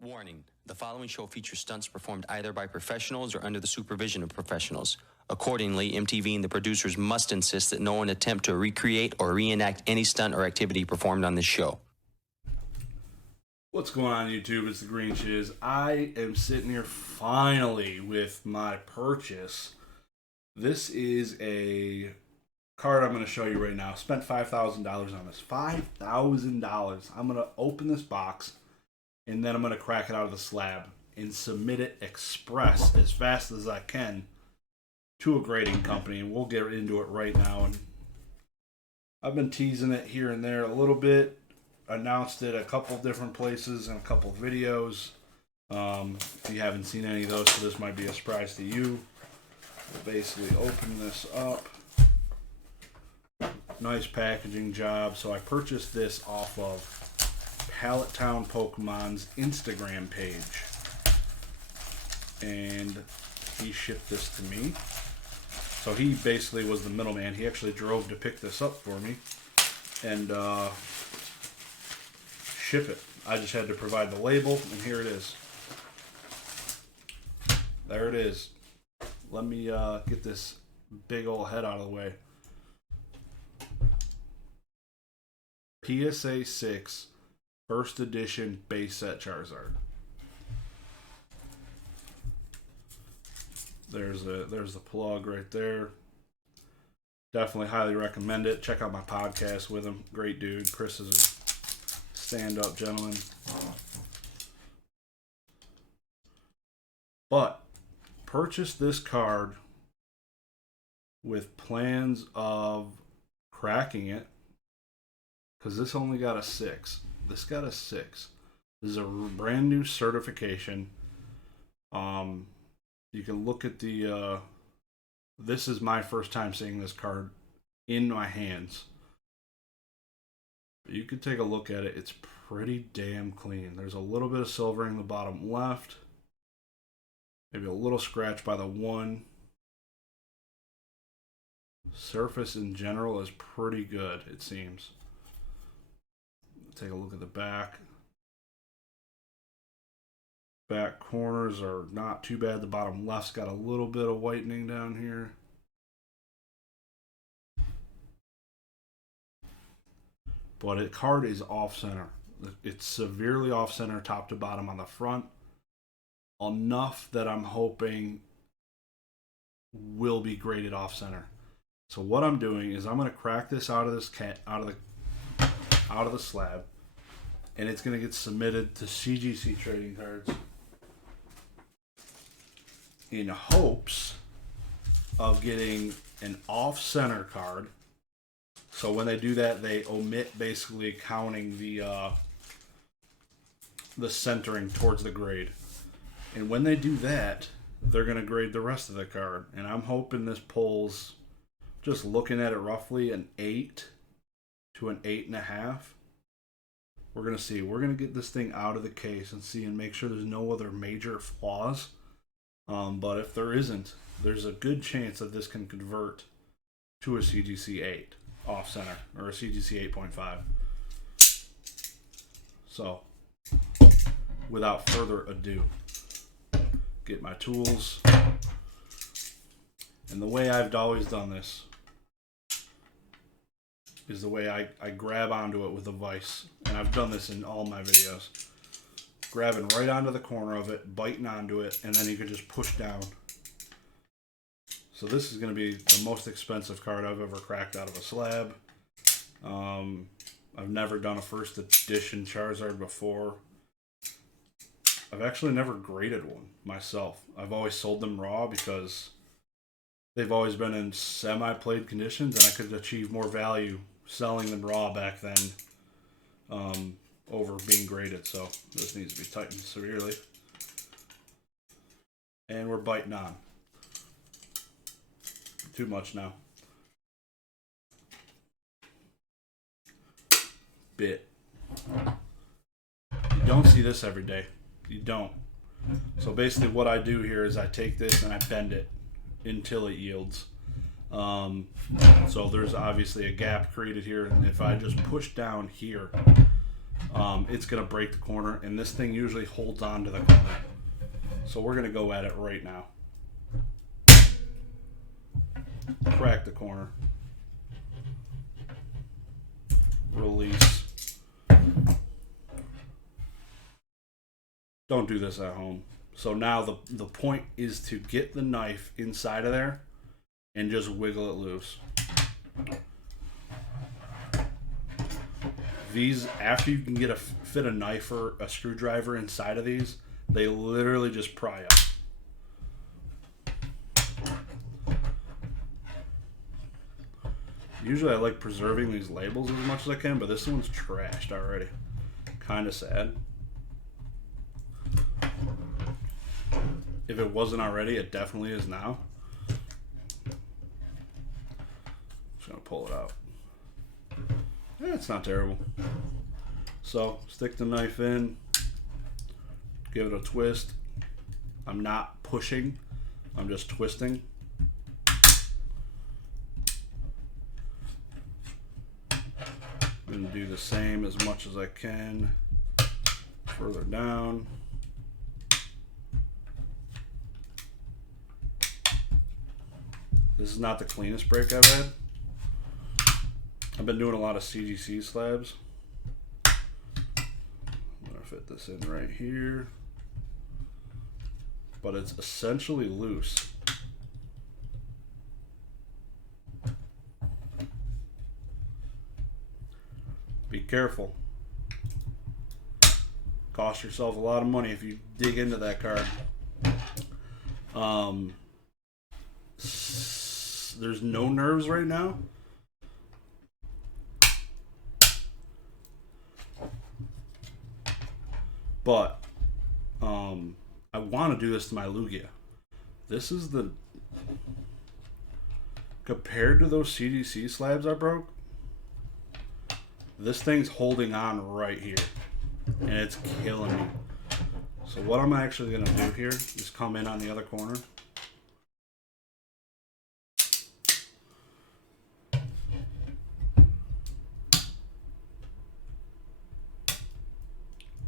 Warning, the following show features stunts performed either by professionals or under the supervision of professionals. Accordingly, MTV and the producers must insist that no one attempt to recreate or reenact any stunt or activity performed on this show. What's going on YouTube? It's Dagreenshiz. I am sitting here finally with my purchase. This is a card I'm going to show you right now. Spent $5,000 on this. $5,000. I'm going to open this box and then I'm going to crack it out of the slab and submit it express as fast as I can to a grading company. And we'll get into it right now. And I've been teasing it here and there a little bit. Announced it a couple different places and a couple videos. If you haven't seen any of those, so this might be a surprise to you. We'll basically open this up. Nice packaging job. So I purchased this off of Pallet Town Pokemon's Instagram page. And he shipped this to me. So he basically was the middleman. He actually drove to pick this up for me. And ship it. I just had to provide the label, and here it is. There it is. Let me get this big old head out of the way. PSA 6 First Edition Base Set Charizard. There's the plug right there. Definitely highly recommend it. Check out my podcast with him. Great dude. Chris is a stand-up gentleman. But purchase this card with plans of cracking it, because this only got a 6. This got a 6. This is a brand new certification. You can look at the this is my first time seeing this card in my hands. You could take a look at it. It's pretty damn clean. There's a little bit of silvering in the bottom left. Maybe a little scratch by the 1. Surface in general is pretty good, it seems. Take a look at the back. Back corners are not too bad. The bottom left's got a little bit of whitening down here. But the card is off-center. It's severely off-center, top to bottom on the front. Enough that I'm hoping will be graded off-center. So what I'm doing is I'm going to crack this out of this out of the slab, and it's going to get submitted to CGC Trading Cards in hopes of getting an off-center card. So when they do that, they omit basically counting the centering towards the grade. And when they do that, they're going to grade the rest of the card. And I'm hoping this pulls, just looking at it roughly, an 8 to an 8.5. We're going to see. We're going to get this thing out of the case and see and make sure there's no other major flaws. But if there isn't, there's a good chance that this can convert to a CGC 8. Off center, or a CGC 8.5. So, without further ado, get my tools. And the way I've always done this is the way I grab onto it with a vise. And I've done this in all my videos. Grabbing right onto the corner of it, biting onto it, and then you can just push down. So this is going to be the most expensive card I've ever cracked out of a slab. I've never done a first edition Charizard before. I've actually never graded one myself. I've always sold them raw because they've always been in semi-played conditions, and I could achieve more value selling them raw back then over being graded. So this needs to be tightened severely. And we're biting on. Too much now. Bit. You don't see this every day. You don't. So basically what I do here is I take this and I bend it. until it yields. So there's obviously a gap created here, and if I just push down here, it's going to break the corner, and this thing usually holds on to the corner. So we're going to go at it right now. Crack the corner. Release. Don't do this at home. So now the point is to get the knife inside of there and just wiggle it loose. These, after you can get fit a knife or a screwdriver inside of these, they literally just pry up. Usually I like preserving these labels as much as I can, but this one's trashed already. Kind of sad. If it wasn't already, it definitely is now. Just gonna pull it out. It's not terrible. So stick the knife in, give it a twist. I'm not pushing, I'm just twisting. I'm gonna do the same as much as I can further down. This is not the cleanest break I've had. I've been doing a lot of CGC slabs. I'm gonna fit this in right here. But it's essentially loose. Be careful. Cost yourself a lot of money if you dig into that card. There's no nerves right now. But I want to do this to my Lugia. This is the, compared to those CDC slabs I broke, this thing's holding on right here, and it's killing me. So what I'm actually going to do here is come in on the other corner.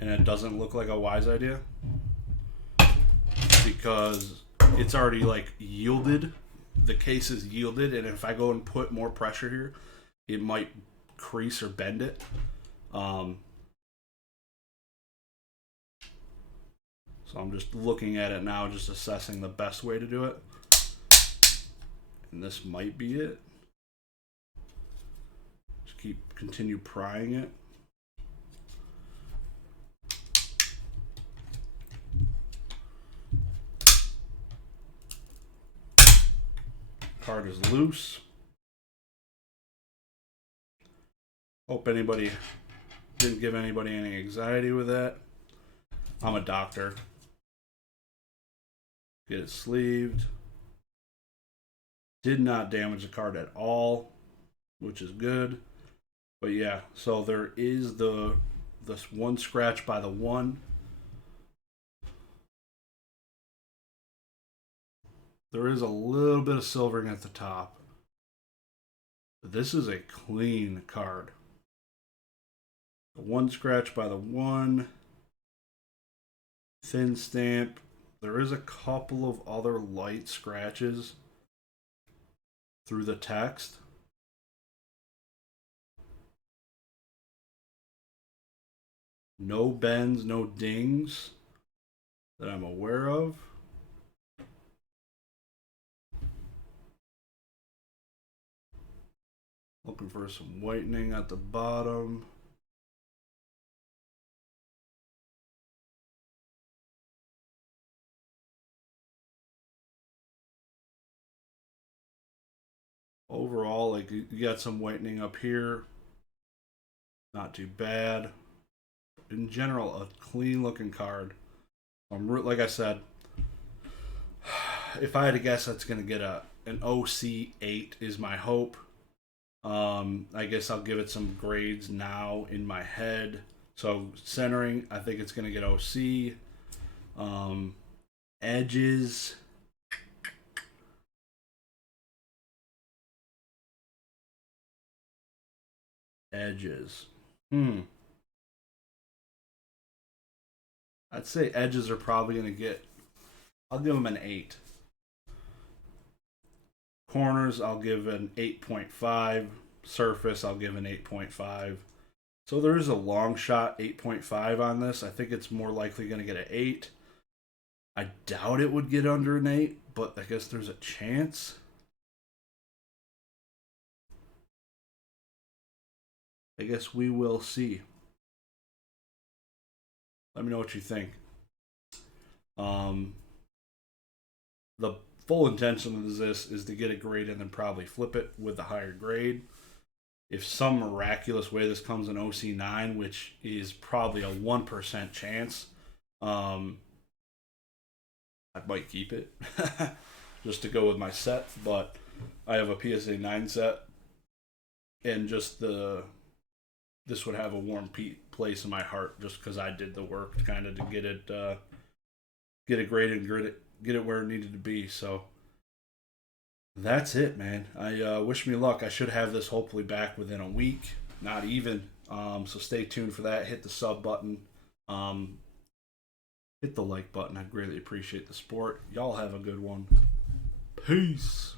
And it doesn't look like a wise idea because it's already like yielded. The case is yielded, and if I go and put more pressure here, it might crease or bend it. So I'm just looking at it now, just assessing the best way to do it. And this might be it. Just continue prying it. Card is loose. Hope anybody didn't give anybody any anxiety with that. I'm a doctor. Get it sleeved. Did not damage the card at all, which is good. But yeah, so there is this one scratch by the one. There is a little bit of silvering at the top. But this is a clean card. The one scratch by the one. Thin stamp. There is a couple of other light scratches through the text. No bends, no dings that I'm aware of. Looking for some whitening at the bottom. Overall, like you got some whitening up here. Not too bad. In general, a clean looking card. Like I said, if I had to guess, that's going to get an OC8 is my hope. I guess I'll give it some grades now in my head. So centering, I think it's going to get OC. Edges, Edges. I'd say edges are probably going to get, I'll give them an 8. Corners, I'll give an 8.5. Surface, I'll give an 8.5. So there is a long shot 8.5 on this. I think it's more likely going to get an 8. I doubt it would get under an 8, but I guess there's a chance. I guess we will see. Let me know what you think. The full intention of this is to get a grade and then probably flip it with the higher grade. If some miraculous way this comes in OC9, which is probably a 1% chance, I might keep it just to go with my set. But I have a PSA 9 set, and just this would have a warm place in my heart just because I did the work kind of to get it graded and get it where it needed to be. So that's it, man. I wish me luck. I should have this hopefully back within a week, not even. So stay tuned for that. Hit the sub button. Hit the like button. I'd greatly appreciate the support. Y'all have a good one. Peace.